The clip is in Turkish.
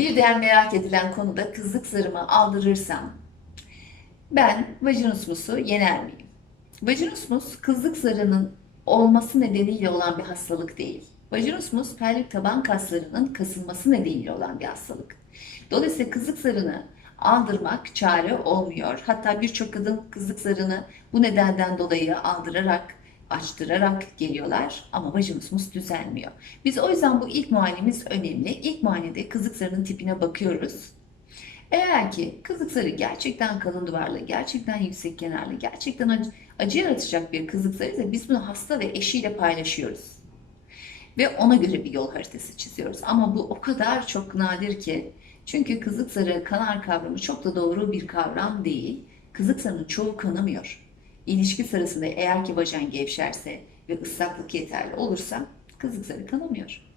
Bir diğer merak edilen konuda kızlık zarımı aldırırsam ben vajinismusu yener miyim? Vajinismus kızlık zarının olması nedeniyle olan bir hastalık değil. Vajinismus pelvik taban kaslarının kasılması nedeniyle olan bir hastalık. Dolayısıyla kızlık zarını aldırmak çare olmuyor. Hatta birçok kadın kızlık zarını bu nedenden dolayı aldırarak, açtırarak geliyorlar ama vajinismus düzelmiyor. Biz o yüzden bu ilk muayenemiz önemli. İlk muayenede kızlık zarının tipine bakıyoruz. Eğer ki kızlık zarı gerçekten kalın duvarlı, gerçekten yüksek kenarlı, gerçekten acı, acı yaratacak bir kızlık zarı ise biz bunu hasta ve eşiyle paylaşıyoruz. Ve ona göre bir yol haritası çiziyoruz. Ama bu o kadar çok nadir ki. Çünkü kızlık zarı kanar kavramı çok da doğru bir kavram değil. Kızlık zarının çoğu kanamıyor. İlişki sırasında eğer ki vajen gevşerse ve ıslaklık yeterli olursa kızlık zarı kanamıyor.